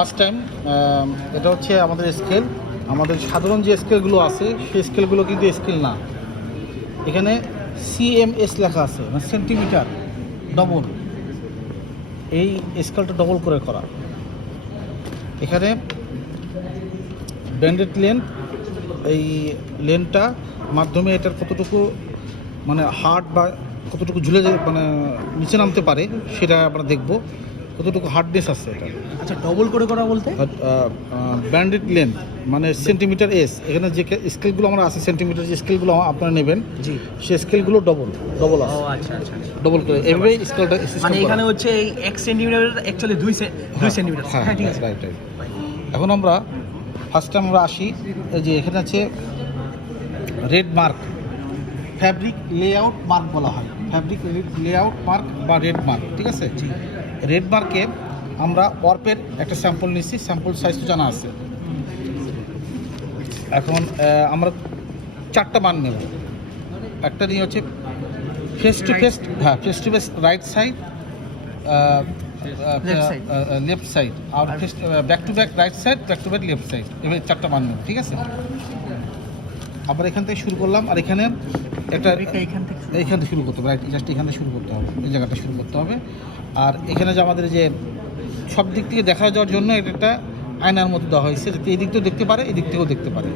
First time এটা হচ্ছে আমাদের স্কেল। আমাদের সাধারণ যে স্কেলগুলো আছে সেই স্কেলগুলো কিন্তু স্কেল না, এখানে সিএমএস লেখা আছে, মানে সেন্টিমিটার ডবল। এই স্কেলটা ডবল করে করা। এখানে ব্যান্ডেড লেন্থ, এই লেন্থটা মাধ্যমে এটার কতটুকু মানে হার্ড বা কতটুকু ঝুলে মানে নিচে নামতে পারে সেটা আমরা দেখব, কতটুকু হার্ডনেস আছে এটা। আচ্ছা, ডবল করে করা বলতে ব্যান্ডেড লেন্থ মানে সেন্টিমিটার এস। এখানে যে স্কেলগুলো আমরা আছে সেন্টিমিটার যে স্কেলগুলো আপনারা নেবেন, জি, সেই স্কেলগুলো ডবল ডবল আছে। ও আচ্ছা আচ্ছা, ডবল করে এভাবে স্কেলটা মানে এখানে হচ্ছে এই 1 সেন্টিমিটার অ্যাকচুয়ালি 2 সেন্টিমিটার। হ্যাঁ, ঠিক আছে, রাইট রাইট। এখন আমরা ফার্স্ট টাইম আমরা আসি, এই যে এখানে আছে red mark, fabric layout mark বলা হয়, ফ্যাব্রিক লেআউট মার্ক বা রেড মার্ক। ঠিক আছে, রেড মার্কে আমরা ওয়ার্পের একটা স্যাম্পল নিচ্ছি, স্যাম্পল সাইজ তো জানা আছে। এখন আমরা 4টা মান নেব। একটা নিয়ে হচ্ছে ফেস টু ফেস, হ্যাঁ face to face right side, left side, আর face back to back right side, back to back left side, এভাবে 4টা মান নেব। ঠিক আছে, আবার এখান থেকে শুরু করলাম। আর এখানে একটা এইখান থেকে শুরু করতে হবে, রাইট, জাস্ট এখান থেকে শুরু করতে হবে, এই জায়গাটা শুরু করতে হবে। আর এখানে যে আমাদের যে সব দিক থেকে দেখা যাওয়ার জন্য এটা একটা আয়নার মতো দেওয়া হয়েছে, যাতে এই দিক থেকেও দেখতে পারে, এই দিক থেকেও দেখতে পারে।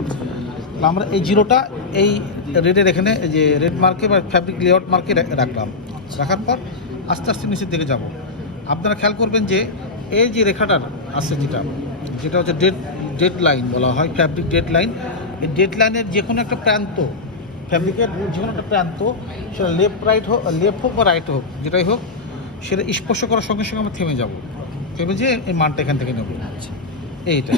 তাহলে আমরা এই জিরোটা এই রেডের এখানে এই যে রেড মার্কে বা ফ্যাব্রিক লেআউট মার্কে রাখলাম। রাখার পর আস্তে আস্তে নিচের দিকে যাব। আপনারা খেয়াল করবেন যে এই যে রেখাটার আছে যেটা হচ্ছে ডেড লাইন বলা হয়, ফ্যাব্রিক ডেড লাইন। এই ডেড লাইনের যে কোনো একটা প্রান্ত, ফ্যাব্রিকের যে কোনো একটা প্রান্ত, সেটা লেফট হোক বা রাইট হোক, যেটাই হোক, সেটা স্পর্শ করার সঙ্গে সঙ্গে আমরা থেমে যাব, থেমে যে এই মানটা এখান থেকে নেব। এইটা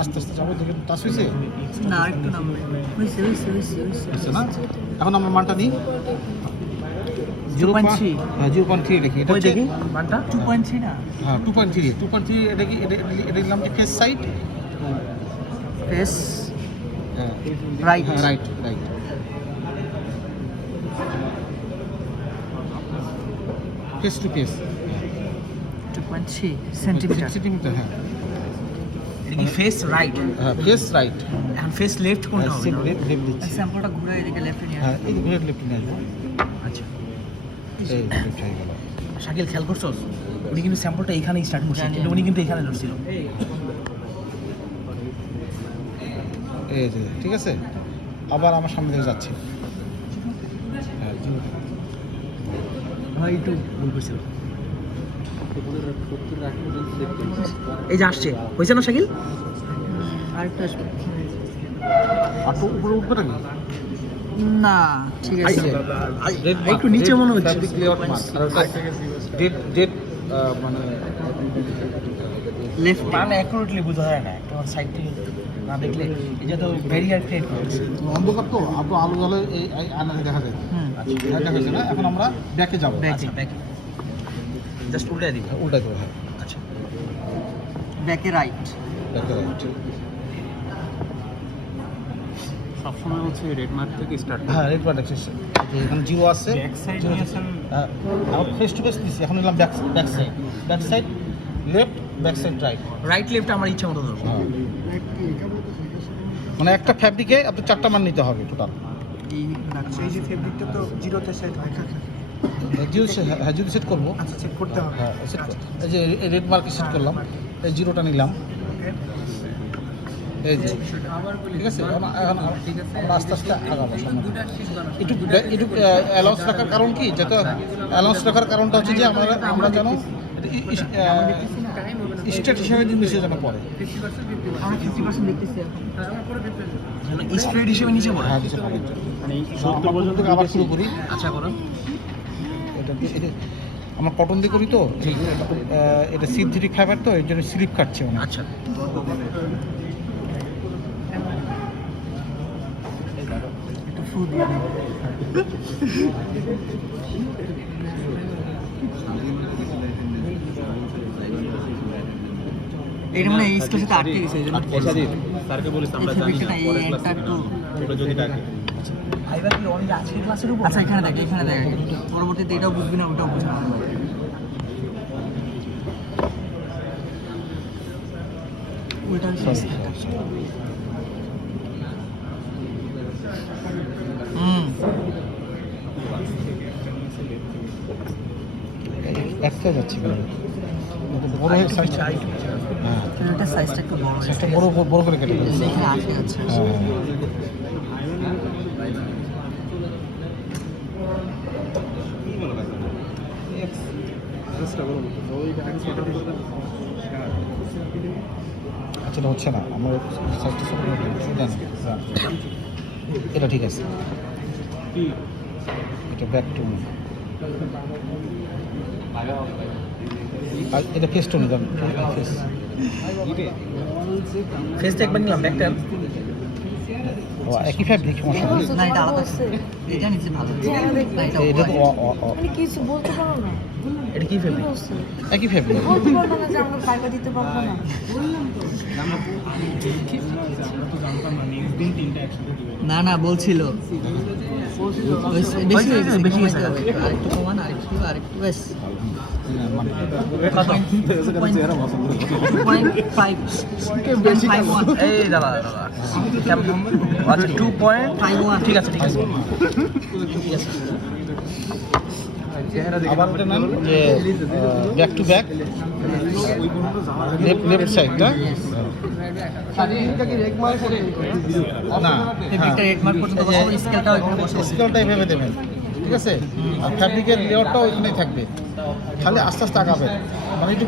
আস্তে আস্তে যাবো, দেখে টাচ হয়েছে না, একটু নাম হইছে না। এখন আমরা মানটা নিই 0.3। হ্যাঁ 0.3 দেখি, এটা হচ্ছে মানটা 2.3 না, হ্যাঁ 2.3। এটা কি এটা দিলাম যে ফেস সাইড, ফেস হ্যাঁ right right right. Face to face 2.3 centimetre. Centimetre, হ্যাঁ এটা কি ফেস রাইট? হ্যাঁ ফেস রাইট। এখন ফেস লেফট কোনটা হবে? লেফট দিচ্ছি, স্যাম্পলটা ঘুরে এদিকে লেফটে নিয়ে হ্যাঁ এই ঘুরে লেফট নিয়ে আসবো। আচ্ছা, এই লেফট হয়ে গেল। শাকিল খেয়াল করছস, উনি কিন্তু স্যাম্পলটা এখানেই স্টার্ট করছে, কিন্তু উনি কিন্তু এখানে ধরছিল। এই যে ঠিক আছে, আবার আমার সামনে থেকে যাচ্ছে। হ্যাঁ ভাই একটু ভুল করছিল। এই যে আসছে, হয়েছে না শাকিল? আরেকটা আসবে আর তো উপরে উঠবে নাকি? না, ঠিক আছে, একটু নিচে মনে হচ্ছে। ফ্যাব্রিক লেআউট মার্ক আর ওটা ডেট মানে লেফট মানে অ্যাকুরেটলি বোঝা যায় না, একটু সাইড থেকে না দেখলে এটা তো ব্যারিয়ার ক্রিয়েট করেছে। অন্ধকার তো আলো আলো জ্বলে এই আয়নাতে দেখা যায়। এটা হয়েছে না। এখন আমরা ব্যাকে যাবো। ব্যাকে জাস্ট উল্টাই দিই, উল্টাই দেবো, হ্যাঁ আচ্ছা, ব্যাকে রাইট, ব্যাকে রাইট। সবসময় হচ্ছে রেড মার্ক থেকে স্টার্ট। হ্যাঁ রেড মার্ক আছে, এখানে জিরো আছে। ব্যাক সাইড নিয়েছেন? হ্যাঁ ফেস টু ফেস দিচ্ছি, এখন নিলাম back side left, back side right left আমার ইচ্ছা মতো ধরবো। হ্যাঁ মানে একটা ফ্যাব্রিকে আপনার 4টা মান নিতে হবে টোটাল। এই যে ফেব্রিকটা তো জিরোতে সেট হয়, জিরো, হ্যাঁ জিরো সেট করবো। আচ্ছা সেট করতে হবে। হ্যাঁ সেট, এই যে রেড মার্কে সেট করলাম, এই জিরোটা নিলাম, এই যে ঠিক আছে। এখন আমরা আস্তে আস্তে আগাবো সামনে। একটু অ্যালাউন্স রাখার কারণ কি, যাতে অ্যালাউন্স রাখার কারণটা হচ্ছে যে আমরা যেন স্টেট হিসেবে নিচে যেন পড়ে। আমরা 50% দেখতেছি এখন, স্প্রেড হিসেবে নিচে পড়ে। হ্যাঁ নিচে পড়ে। মানে 70 পর্যন্ত আবার শুরু করি। আচ্ছা করো। এটা আমরা কটন দিয়ে করি তো, এটা সিনথেটিক ফাইবার তো, এর জন্য স্লিপ কাটছে অনেক। আচ্ছা, একটু ফু দিয়ে দিই। এটা মানে এই স্কেলের সাথে আটকে গেছে, এই জন্য স্যারকে বলিস আমরা জানি না, পরের ক্লাসে একটু ওটা যদি ডাকে। ফাইবার কি অনেক আজকের ক্লাসের উপর? আচ্ছা এখানে দেখ পরবর্তীতে এটাও বুঝবি না ওটাও বুঝবি না ওইটা একটা যাচ্ছে বড় হয়ে সাইজ হ্যাঁ এটা সাইজটা একটু বড় সাইজটা বড় বড় করে কেটে দেবে এখানে আছে আচ্ছা আচ্ছা এটা হচ্ছে না আমার সাইজটা ছোটো করে দিন, সুবিধা নেই এটা ঠিক আছে এটা ব্যাক টু আর এটা ফেস্টও নিয়ে যান ফেস ফেসটা একবার নিলাম ব্যাকটা ও একই ফ্যাব্রিক সমস্যা নেই না এটা আলাদা এটা নিচে ভালো না এটা এটা তো মানে কিছু বলতে পারো না এটা কি কি ফেব্রিক? বলছে? একই ফ্যাব্রিক বলতে পারবো না যে আমরা টাকা দিতে পারবো না না না বলছিল বেশি হয়েছে বেশি হয়েছে আরেকটু কমান আরেকটু বেশ কত? 2.51 এই দাদা কেমন? আচ্ছা 2.51 ঠিক আছে ঠিক আছে আবার এটা নেন যে ব্যাক টু ব্যাক লেফট সাইডটা না ফেব্রিকটা রেড মার্ক পর্যন্ত বসাবো স্কেলটা ওইখানে বসাবো স্কেলটা এইভাবে দেবেন ঠিক আছে আর ফ্যাব্রিকের লেয়ারটা ওইখানেই থাকবে খালি আস্তে আস্তে আগাবে মানে একটু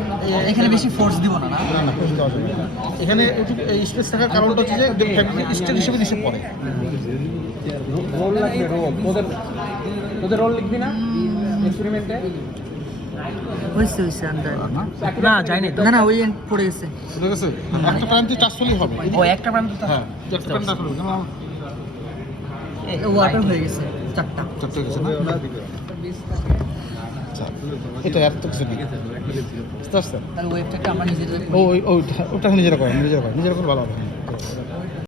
এখানে বেশি ফোর্স দিব না না না না বুঝতে হবে না এখানে একটু এই স্পেস থাকার কারণটা হচ্ছে যে ফ্যাব্রিক স্টেল হিসেবে নিচে পড়ে রোল লাগবে রোল তোদের রোল লিখবি না এক্সপেরিমেন্টে? হয়েছে আন্দাজ না যায়নি তো না না ওই এন্ড পড়ে গেছে বুঝতে গেছে একটা টাইম তো 400 হবে ও একটা প্রান্ত তো হ্যাঁ একটা টাইম 400 হবে ওয়াটার হয়ে গেছে চারটা চট্ট গেছে না আচ্ছা এটা এত কিছু নেই বুঝতে পারছেন তাহলে ওয়েবটাকে আমরা নিজেদের ওইটা নিজেরা করেন নিজেরা করেন ভালো হবে